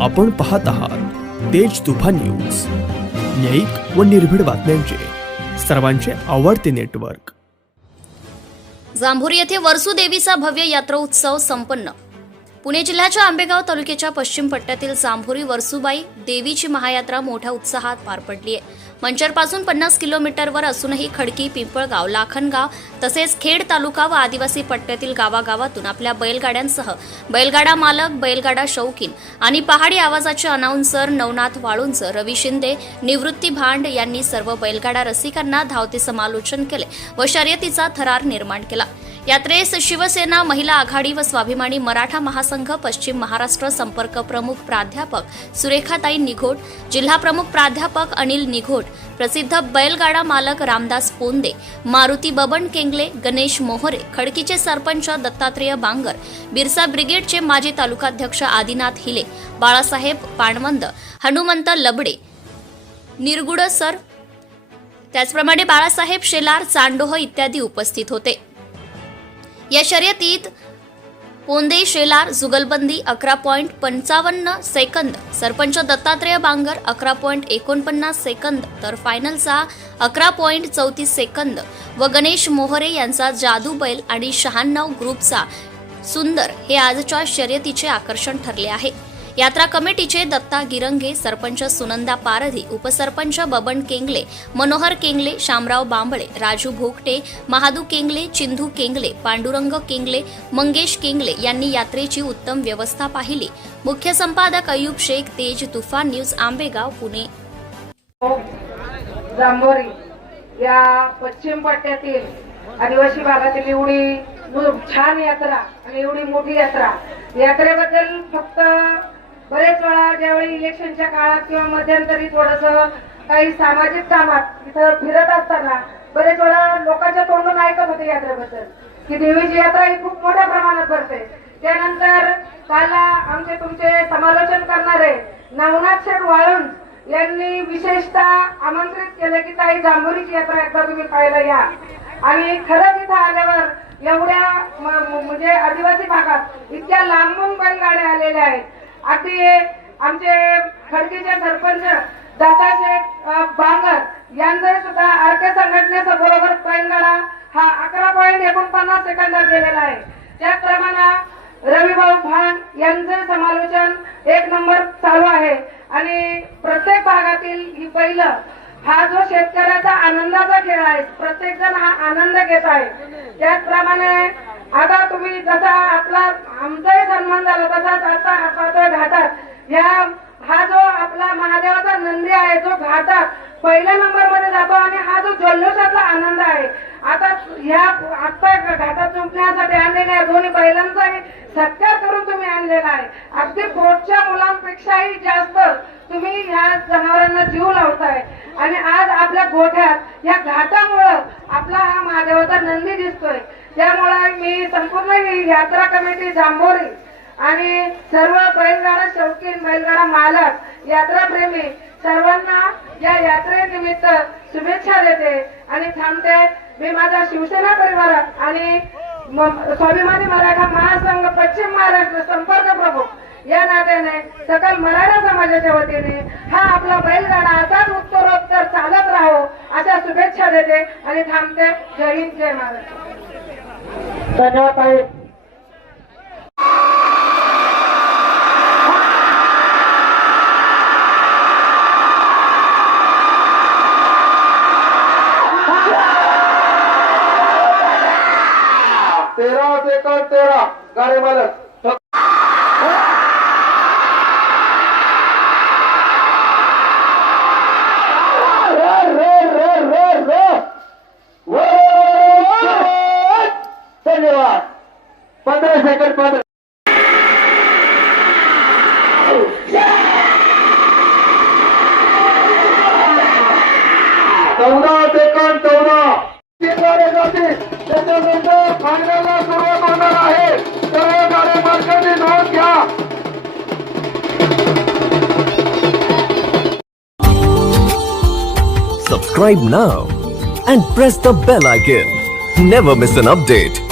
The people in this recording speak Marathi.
आपण पाहत आहात तेज तुफान न्यूज. न्यायिक व निर्भीड बातम्यांचे. सर्वांचे आवडते नेटवर्क. जांभूर येथे वर्सुदेवीचा भव्य यात्रा उत्सव संपन्न. पुणे जिल्ह्याच्या आंबेगाव तालुक्याच्या पश्चिम पट्ट्यातील जांभोरी वरसुबाई देवीची महायात्रा मोठ्या उत्साहात पार पडली आहे. मंचरपासून पन्नास किलोमीटरवर असूनही खडकी पिंपळगाव लाखनगाव तसेच खेड तालुका व आदिवासी पट्ट्यातील गावागावातून आपल्या बैलगाड्यांसह बैलगाडा मालक बैलगाडा शौकीन आणि पहाडी आवाजाचे अनाउन्सर नवनाथ वाळुंज रवी शिंदे निवृत्ती भांड यांनी सर्व बैलगाडा रसिकांना धावते समालोचन केले व शर्यतीचा थरार निर्माण केला. यात्रेस शिवसेना महिला आघाडी व स्वाभिमानी मराठा महासंघ पश्चिम महाराष्ट्र संपर्क प्रमुख प्राध्यापक सुरेखाताई निघोट जिल्हा प्रमुख प्राध्यापक अनिल निघोट प्रसिद्ध बैलगाडा मालक रामदास पोंदे मारुती बबन केंगले गणेश मोहरे खडकीचे सरपंच दत्तात्रेय बांगर बिरसा ब्रिगेडचे माजी तालुकाध्यक्ष आदिनाथ हिले बाळासाहेब पाणवंद हनुमंत लबडे निरगुड सर त्याचप्रमाणे बाळासाहेब शेलार चांडोह इत्यादी उपस्थित होते. या शर्यतीत पोंदे शेलार जुगलबंदी अकरा पॉईंट पंचावन्न सेकंद सरपंच दत्तात्रेय बांगर अकरा पॉईंट एकोणपन्नास सेकंद तर फायनलचा अकरा पॉईंट चौतीस सेकंद व गणेश मोहरे यांचा जादू बैल आणि शहाण्णव ग्रुपचा सुंदर हे आजच्या शर्यतीचे आकर्षण ठरले आहे. यात्रा कमिटीचे दत्ता गिरंगे सरपंच सुनंदा पारधी उपसरपंच बबन केंगले मनोहर केंगले शामराव बांबळे राजू भोगटे महादू केंगले चिंधू केंगले पांडुरंग केंगले मंगेश केंगले यांनी यात्रेची उत्तम व्यवस्था पाहिली. मुख्य संपादक अयूब शेख तेज तुफान न्यूज आंबेगाव पुणे. जांभोरी या पश्चिम पट्ट्यातील आदिवासी भागातील एवढी छान यात्रा आणि एवढी मोठी यात्रा. यात्रेबद्दल फक्त ज्यावेळी इलेक्शनच्या काळात किंवा मध्यंतरी थोडस काही सामाजिक कामात इथं फिरत असताना बरेच वेळा लोकांच्या तोंडून ऐकत होते यात्रेबद्दल की देवीची यात्रा ही खूप मोठ्या प्रमाणात भरते. त्यानंतर काल आमचे तुमचे समालोचन करणारे नवनाथ शेठ वाळून यांनी विशेषतः आमंत्रित केले की ताई जांभोरीची यात्रा एकदा तुम्ही पाहायला या. आणि खरंच इथं आल्यावर एवढ्या म्हणजे आदिवासी भागात इतक्या लांबून बैलगाड्या आलेल्या आहेत. अगदी आमचे खडकीचे सरपंच दाताशेठ अ, बांगर सुद्धा आरके संघटनेचा बरोबर बैलगाडा हा अकरा पॉईंट एकोणपन्नास सेकंदात गेलेला आहे. त्याचप्रमाणे रविभाऊ भान यांचे समालोचन एक नंबर चालू आहे. आणि प्रत्येक भागातील ही बैल हा जो शेतकऱ्याचा आनंदाचा खेळ आहे प्रत्येक जण हा आनंद घेत आहे. त्याचप्रमाणे आता तुम्ही जसा आपला आमचाही सन्मान झाला तसाच आता पाहतोय घाटात या हा जो आपला महादेवाचा नंदी आहे जो घाटा पहिल्या नंबरमध्ये जातो आणि हा जो जल्लोषातला आनंद आहे. आता ह्या आता घाटात चुंपण्यासाठी आणलेल्या या दोन्ही बैलांचाही सत्कार करून तुम्ही आणलेला आहे. अगदी पोटच्या मुलांपेक्षाही जास्त तुम्ही ह्या जनावरांना जीव लावताय. आणि आज आपल्या गोठ्यात या घाटामुळं आपला हा महादेवाचा नंदी दिसतोय. त्यामुळे मी संपूर्ण ही यात्रा कमिटी जांभोरी आणि सर्व बैलगाडा शौकीन बैलगाडा मालक यात्राप्रेमी सर्वांना या यात्रेनिमित्त शुभेच्छा देते आणि थांबते. मी माझा शिवसेना परिवार आणि स्वाभिमानी मराठा महासंघ पश्चिम महाराष्ट्र संपर्क प्रमुख या नात्याने सकल मराठा समाजाच्या वतीने हा आपला बैलगाडा असाच उत्तरोत्तर चालत राहो अशा शुभेच्छा देते आणि थांबते. जय हिंद जय महाराष्ट्र. धन्यवाद तेरा सेकंड तेरा. गाडी मालक. शिकवले जाते त्याच्यानंतर फायनलला सुरुवात होणार आहे सर्व गाड्या मालकांनी नोंद घ्या Subscribe now and press the bell icon. Never miss an update.